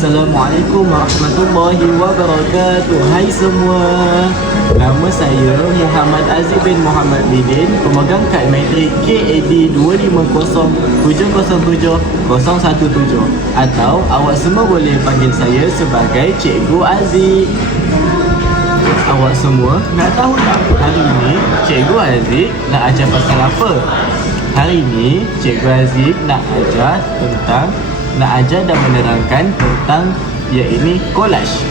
Assalamualaikum warahmatullahi wabarakatuh. Hai semua. Nama saya Muhammad Aziz bin Muhammad Bidin, pemegang kad matrik KAD 250700717, atau awak semua boleh panggil saya sebagai Cikgu Aziz. Awak semua nak tahu tak hari ini Cikgu Aziz nak ajar pasal apa? Hari ini Cikgu Aziz nak ajar dan menerangkan tentang iaitu collage.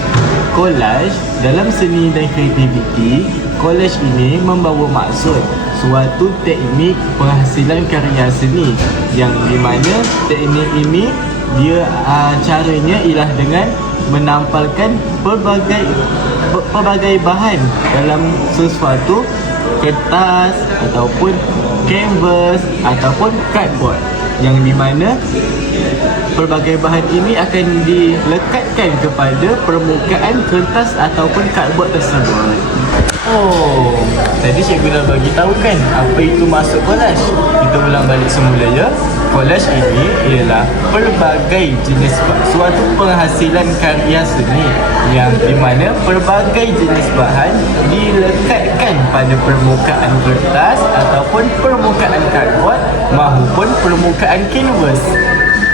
Collage dalam seni dan kreativiti, collage ini membawa maksud suatu teknik penghasilan karya seni yang di mana teknik ini dia caranya ialah dengan menampalkan pelbagai bahan dalam sesuatu kertas ataupun canvas ataupun cardboard, yang di mana pelbagai bahan ini akan dilekatkan kepada permukaan kertas ataupun cardboard tersebut. Oh, tadi cikgu dah bagi tahu kan apa itu maksud collage. Kita ulang balik semula ya. Collage ini ialah pelbagai jenis suatu penghasilan karya seni yang di mana pelbagai jenis bahan dilekatkan pada permukaan kertas ataupun permukaan cardboard maupun permukaan canvas.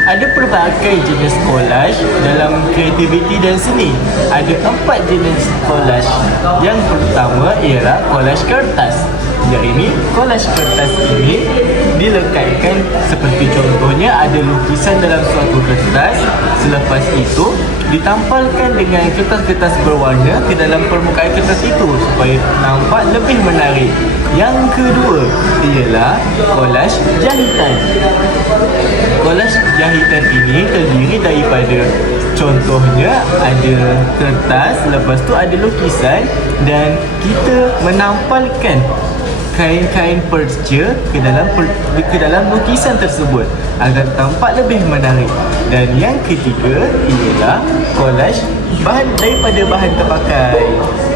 Ada pelbagai jenis collage dalam kreativiti dan seni. Ada 4 jenis collage. Yang pertama ialah collage kertas. Jadi collage kertas ini dilekatkan seperti contohnya ada lukisan dalam suatu kertas. Selepas itu ditampalkan dengan kertas-kertas berwarna ke dalam permukaan kertas itu supaya nampak lebih menarik. Yang kedua ialah collage jahitan. Collage jahitan ini terdiri daripada contohnya ada kertas, lepas tu ada lukisan dan kita menampalkan kain-kain perca ke dalam lukisan tersebut agar tampak lebih menarik. Dan yang ketiga ialah collage daripada bahan terpakai.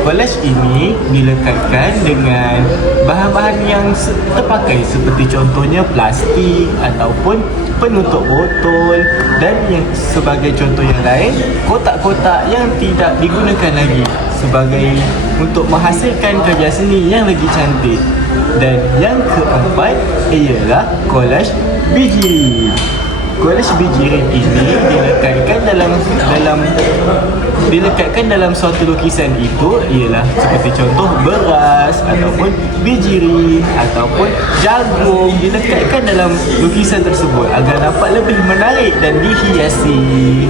Collage ini dilekatkan dengan bahan-bahan yang terpakai seperti contohnya plastik ataupun penutup botol dan yang sebagai contoh yang lain, kotak-kotak yang tidak digunakan lagi sebagai untuk menghasilkan karya seni yang lagi cantik. Dan yang keempat ialah collage bijirin. Collage bijirin ini dilekatkan dalam suatu lukisan itu ialah seperti contoh beras ataupun bijirin ataupun jagung dilekatkan dalam lukisan tersebut agar nampak lebih menarik dan dihiasi.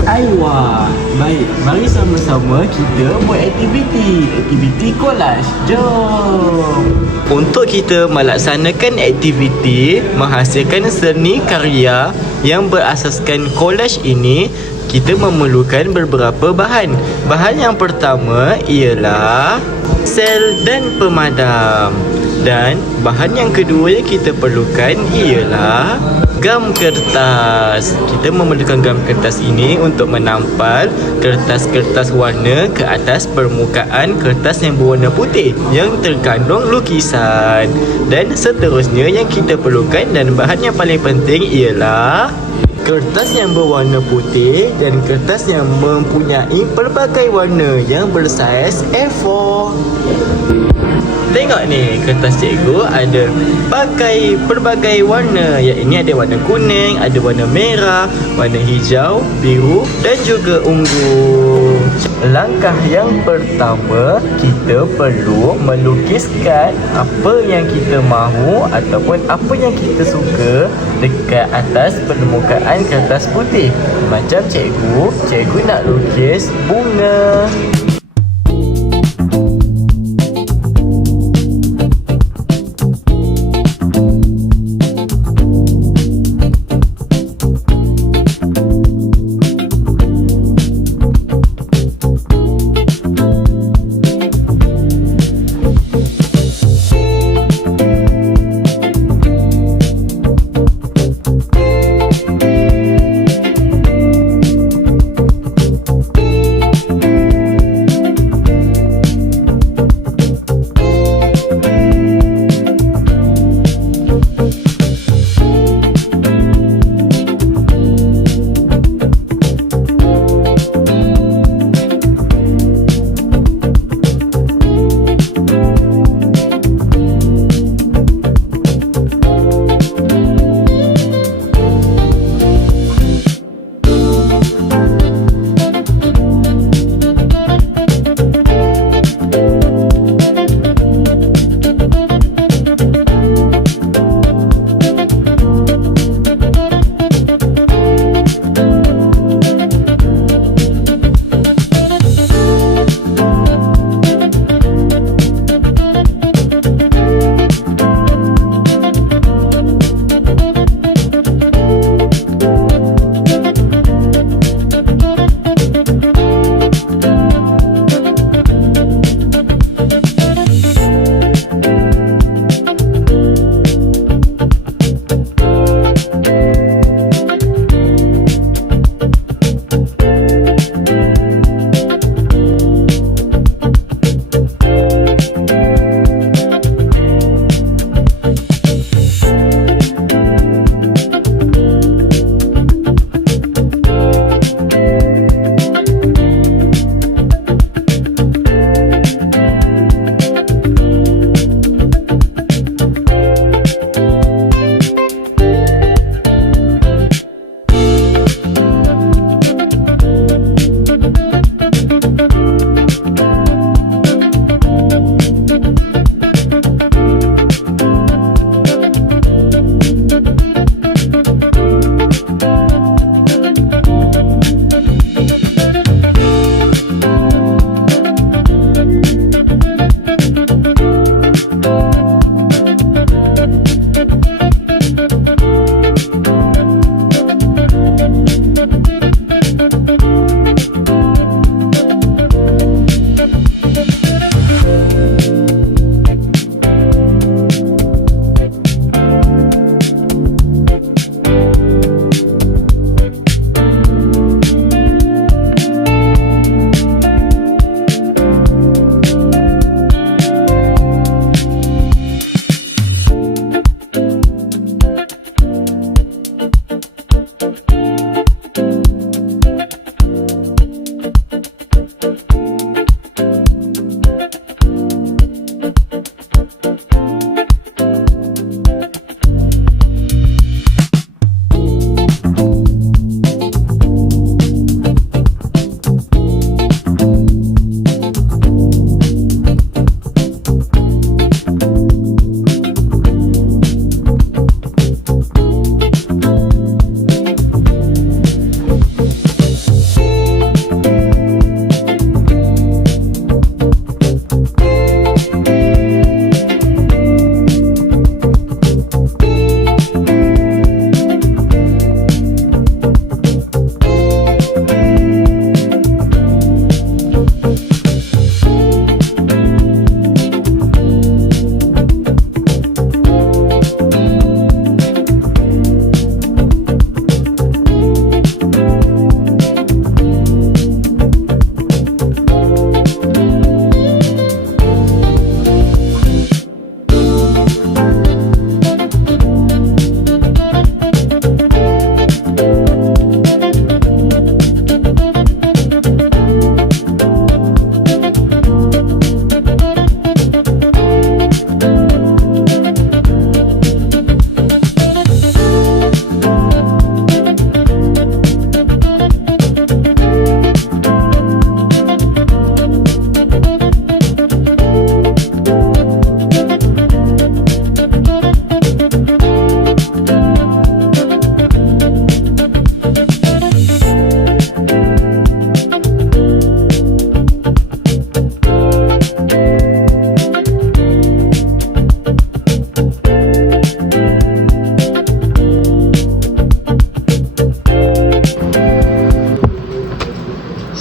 Aiwa, baik, mari sama-sama kita buat aktiviti collage. Jom. Untuk kita melaksanakan aktiviti menghasilkan seni karya yang berasaskan collage ini, kita memerlukan beberapa bahan. Bahan yang pertama ialah sel dan pemadam. Dan bahan yang kedua yang kita perlukan ialah gam kertas. Kita memerlukan gam kertas ini untuk menampal kertas-kertas warna ke atas permukaan kertas yang berwarna putih yang terkandung lukisan. Dan seterusnya yang kita perlukan dan bahan yang paling penting ialah kertas yang berwarna putih dan kertas yang mempunyai pelbagai warna yang bersaiz A4. Tengok ni, kertas cikgu ada pakai pelbagai warna. Yang ini ada warna kuning, ada warna merah, warna hijau, biru dan juga ungu. Langkah yang pertama, kita perlu melukiskan apa yang kita mahu ataupun apa yang kita suka dekat atas permukaan kertas putih. Macam cikgu nak lukis bunga.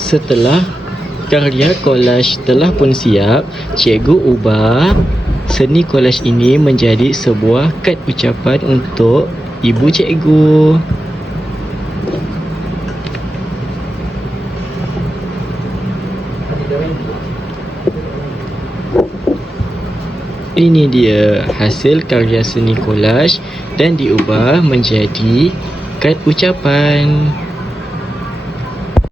Setelah karya kolaj telah pun siap, cikgu ubah seni kolaj ini menjadi sebuah kad ucapan untuk ibu cikgu. Ini dia hasil karya seni kolaj dan diubah menjadi kad ucapan.